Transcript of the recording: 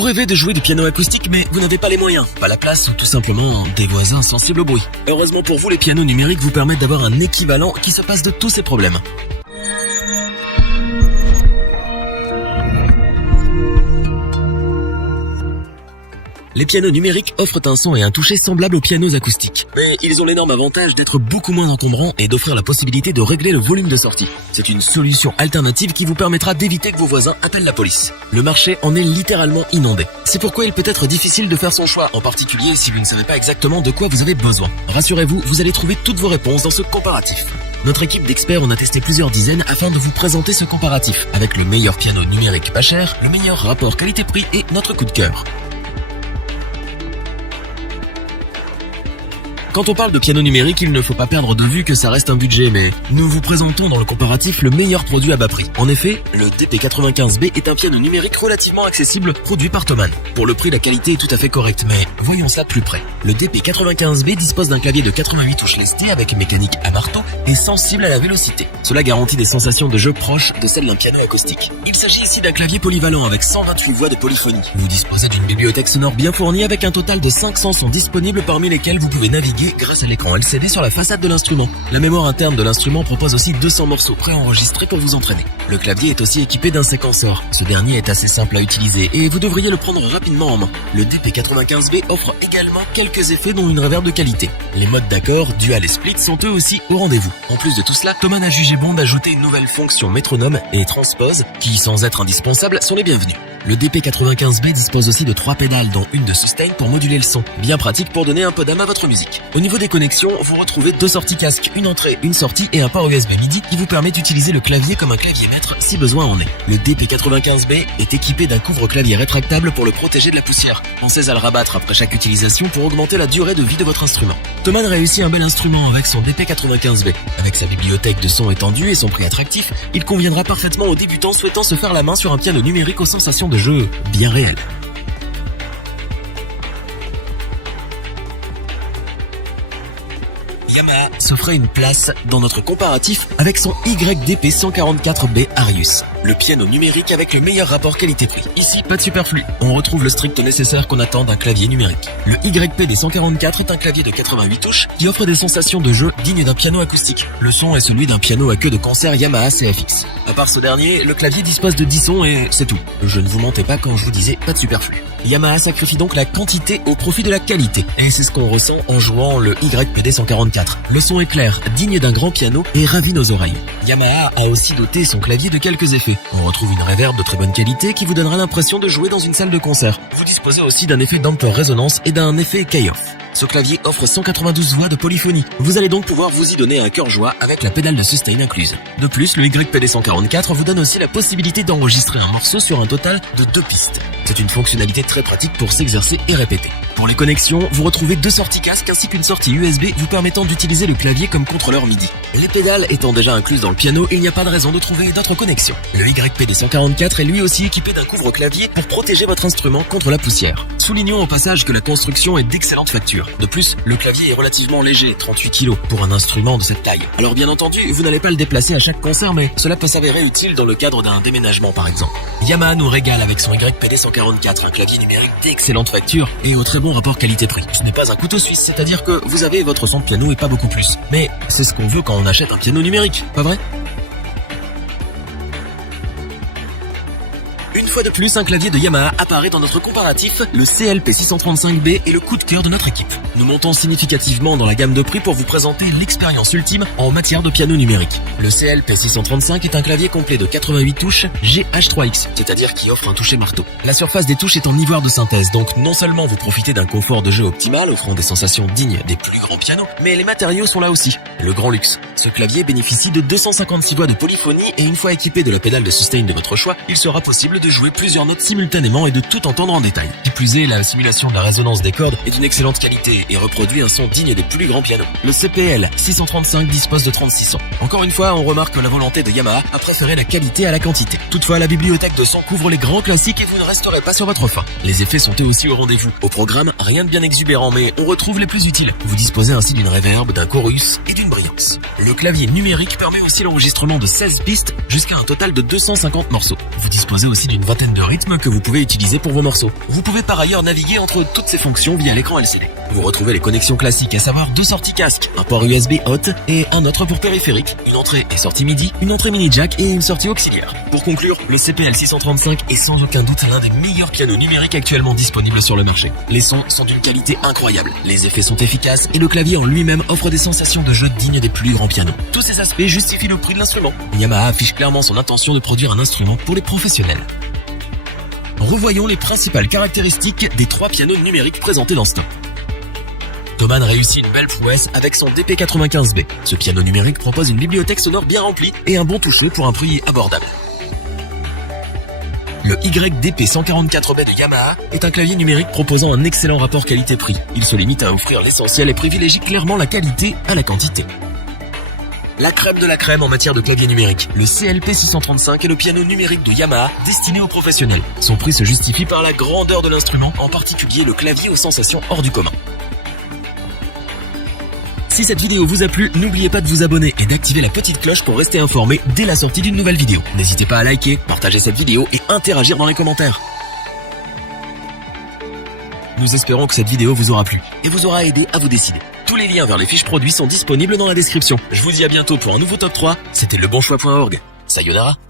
Vous rêvez de jouer du piano acoustique mais vous n'avez pas les moyens, pas la place ou tout simplement des voisins sensibles au bruit. Heureusement pour vous, les pianos numériques vous permettent d'avoir un équivalent qui se passe de tous ces problèmes. Les pianos numériques offrent un son et un toucher semblables aux pianos acoustiques. Mais ils ont l'énorme avantage d'être beaucoup moins encombrants et d'offrir la possibilité de régler le volume de sortie. C'est une solution alternative qui vous permettra d'éviter que vos voisins appellent la police. Le marché en est littéralement inondé. C'est pourquoi il peut être difficile de faire son choix, en particulier si vous ne savez pas exactement de quoi vous avez besoin. Rassurez-vous, vous allez trouver toutes vos réponses dans ce comparatif. Notre équipe d'experts en a testé plusieurs dizaines afin de vous présenter ce comparatif, avec le meilleur piano numérique pas cher, le meilleur rapport qualité-prix et notre coup de cœur. Quand on parle de piano numérique, il ne faut pas perdre de vue que ça reste un budget, mais nous vous présentons dans le comparatif le meilleur produit à bas prix. En effet, le DP95B est un piano numérique relativement accessible produit par Thomann. Pour le prix, la qualité est tout à fait correcte, mais voyons cela de plus près. Le DP95B dispose d'un clavier de 88 touches lestées avec mécanique à marteau et sensible à la vélocité. Cela garantit des sensations de jeu proches de celles d'un piano acoustique. Il s'agit ici d'un clavier polyvalent avec 128 voix de polyphonie. Vous disposez d'une bibliothèque sonore bien fournie avec un total de 500 sons disponibles parmi lesquels vous pouvez naviguer grâce à l'écran LCD sur la façade de l'instrument. La mémoire interne de l'instrument propose aussi 200 morceaux préenregistrés pour vous entraîner. Le clavier est aussi équipé d'un séquenceur. Ce dernier est assez simple à utiliser et vous devriez le prendre rapidement en main. Le DP95B offre également quelques effets dont une reverb de qualité. Les modes d'accord, dual et split sont eux aussi au rendez-vous. En plus de tout cela, Thomann a jugé bon d'ajouter une nouvelle fonction métronome et transpose qui, sans être indispensables, sont les bienvenus. Le DP95B dispose aussi de 3 pédales dont une de sustain pour moduler le son. Bien pratique pour donner un peu d'âme à votre musique. Au niveau des connexions, vous retrouvez 2 sorties casque, une entrée, une sortie et un port USB MIDI qui vous permet d'utiliser le clavier comme un clavier maître si besoin en est. Le DP95B est équipé d'un couvre-clavier rétractable pour le protéger de la poussière. Pensez à le rabattre après chaque utilisation pour augmenter la durée de vie de votre instrument. Thomann réussit un bel instrument avec son DP95B. Avec sa bibliothèque de sons étendue et son prix attractif, il conviendra parfaitement aux débutants souhaitant se faire la main sur un piano numérique aux sensations de jeu bien réelles. Yamaha s'offrait une place dans notre comparatif avec son YDP144B Arius, le piano numérique avec le meilleur rapport qualité-prix. Ici, pas de superflu, on retrouve le strict nécessaire qu'on attend d'un clavier numérique. Le YPD144 est un clavier de 88 touches qui offre des sensations de jeu dignes d'un piano acoustique. Le son est celui d'un piano à queue de concert Yamaha CFX. À part ce dernier, le clavier dispose de 10 sons et c'est tout. Je ne vous mentais pas quand je vous disais pas de superflu. Yamaha sacrifie donc la quantité au profit de la qualité. Et c'est ce qu'on ressent en jouant le YPD144. Le son est clair, digne d'un grand piano et ravit nos oreilles. Yamaha a aussi doté son clavier de quelques effets. On retrouve une reverb de très bonne qualité qui vous donnera l'impression de jouer dans une salle de concert. Vous disposez aussi d'un effet damper résonance et d'un effet key-off. Ce clavier offre 192 voix de polyphonie. Vous allez donc pouvoir vous y donner un cœur joie avec la pédale de sustain incluse. De plus, le YPD144 vous donne aussi la possibilité d'enregistrer un morceau sur un total de 2 pistes. C'est une fonctionnalité très pratique pour s'exercer et répéter. Pour les connexions, vous retrouvez 2 sorties casque ainsi qu'une sortie USB vous permettant d'utiliser le clavier comme contrôleur MIDI. Les pédales étant déjà incluses dans le piano, il n'y a pas de raison de trouver d'autres connexions. Le YPD144 est lui aussi équipé d'un couvre-clavier pour protéger votre instrument contre la poussière. Soulignons au passage que la construction est d'excellente facture. De plus, le clavier est relativement léger, 38 kg, pour un instrument de cette taille. Alors bien entendu, vous n'allez pas le déplacer à chaque concert, mais cela peut s'avérer utile dans le cadre d'un déménagement par exemple. Yamaha nous régale avec son YPD144, un clavier numérique d'excellente facture et au très bon rapport qualité-prix. Ce n'est pas un couteau suisse, c'est-à-dire que vous avez votre son de piano et pas beaucoup plus. Mais c'est ce qu'on veut quand on achète un piano numérique, pas vrai ? Une fois de plus, un clavier de Yamaha apparaît dans notre comparatif, le CLP635B est le coup de cœur de notre équipe. Nous montons significativement dans la gamme de prix pour vous présenter l'expérience ultime en matière de piano numérique. Le CLP635 est un clavier complet de 88 touches GH3X, c'est-à-dire qui offre un toucher marteau. La surface des touches est en ivoire de synthèse, donc non seulement vous profitez d'un confort de jeu optimal, offrant des sensations dignes des plus grands pianos, mais les matériaux sont là aussi, le grand luxe. Ce clavier bénéficie de 256 voix de polyphonie et une fois équipé de la pédale de sustain de votre choix, il sera possible de jouer plusieurs notes simultanément et de tout entendre en détail. Qui plus est, la simulation de la résonance des cordes est d'une excellente qualité et reproduit un son digne des plus grands pianos. Le CPL 635 dispose de 36 sons. Encore une fois, on remarque la volonté de Yamaha à préférer la qualité à la quantité. Toutefois, la bibliothèque de sons couvre les grands classiques et vous ne resterez pas sur votre faim. Les effets sont eux aussi au rendez-vous. Au programme, rien de bien exubérant, mais on retrouve les plus utiles. Vous disposez ainsi d'une reverb, d'un chorus et d'une brillance. Le clavier numérique permet aussi l'enregistrement de 16 pistes jusqu'à un total de 250 morceaux. Vous disposez aussi d'une vingtaine de rythmes que vous pouvez utiliser pour vos morceaux. Vous pouvez par ailleurs naviguer entre toutes ces fonctions via l'écran LCD. Vous retrouvez les connexions classiques, à savoir 2 sorties casque, un port USB hot et un autre pour périphérique, une entrée et sortie MIDI, une entrée mini jack et une sortie auxiliaire. Pour conclure, le CPL 635 est sans aucun doute l'un des meilleurs pianos numériques actuellement disponibles sur le marché. Les sons sont d'une qualité incroyable, les effets sont efficaces et le clavier en lui-même offre des sensations de jeu dignes des plus grands pianos. Tous ces aspects justifient le prix de l'instrument. Yamaha affiche clairement son intention de produire un instrument pour les professionnels. Revoyons les principales caractéristiques des 3 pianos numériques présentés dans ce top. Thomann réussit une belle prouesse avec son DP95B. Ce piano numérique propose une bibliothèque sonore bien remplie et un bon toucher pour un prix abordable. Le YDP144B de Yamaha est un clavier numérique proposant un excellent rapport qualité-prix. Il se limite à offrir l'essentiel et privilégie clairement la qualité à la quantité. La crème de la crème en matière de clavier numérique. Le CLP635 est le piano numérique de Yamaha destiné aux professionnels. Son prix se justifie par la grandeur de l'instrument, en particulier le clavier aux sensations hors du commun. Si cette vidéo vous a plu, n'oubliez pas de vous abonner et d'activer la petite cloche pour rester informé dès la sortie d'une nouvelle vidéo. N'hésitez pas à liker, partager cette vidéo et interagir dans les commentaires. Nous espérons que cette vidéo vous aura plu et vous aura aidé à vous décider. Tous les liens vers les fiches produits sont disponibles dans la description. Je vous dis à bientôt pour un nouveau top 3. C'était lebonchoix.org. Sayonara.